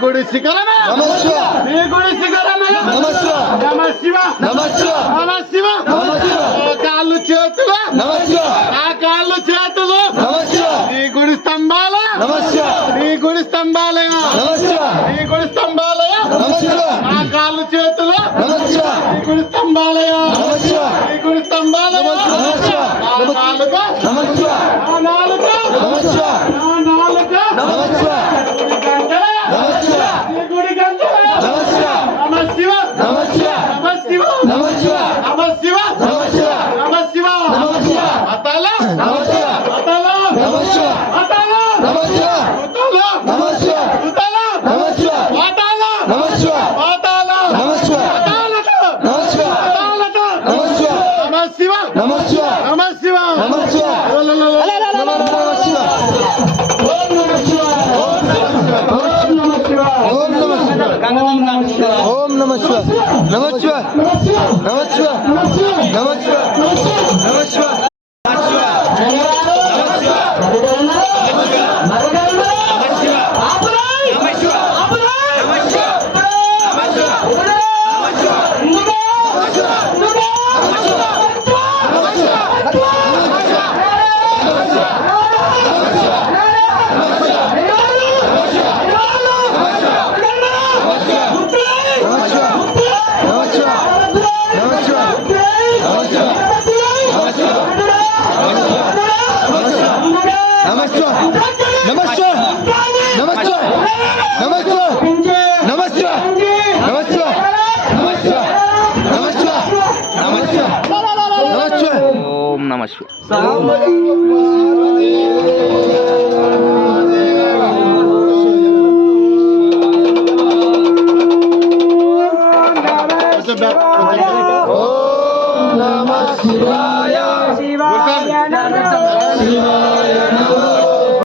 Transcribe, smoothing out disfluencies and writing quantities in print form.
గుడి శిఖరమే నమః శివ నీ గుడి శిఖరమే నమః శివ నమః శివ నమః శివ నమః శివ నమః శివ కాళ్ళు చేతులు నమః శివ ఆ కాళ్ళు చేతులు నమః శివ నీ గుడి స్తంభాల నమః శివ నీ గుడి స్తంభాలయ నమః శివ నీ గుడి స్తంభాలయ నమః శివ ఆ కాళ్ళు చేతులు నమః శివ నీ గుడి స్తంభాలయ నమః శివ నీ గుడి స్తంభాలయ నమః శివ ఆ నాలుక నమః శివ ఆ నాలుక నమః శివ ఆ నాలుక నమః శివ గుడి గంటల నమః శివ నీ గుడి గంటల నమః శివ నమః శివ నమః శివ నమః శివ నమః శివ నమః శివ నమః శివ నమః శివ నమః శివ అతల నమః శివ అతల నమః శివ అతల నమః శివ అతల నమః శివ అతల నమః శివ అతల నమః శివ అతల నమః శివ అతలతో నమః శివ అతలతో నమః శివ నమః శివ నమః శివ నమః శివ నమః శివ నమః శివ ఓం నమః శివ ఓం నమః శివ ఓం నమః శివ ఓం నమః శివ నమః శివ నమః శివ నమః శివ నమః శివ ఓం నమః శివ ఓం నమః శివాయ శివాయ నమః శివాయ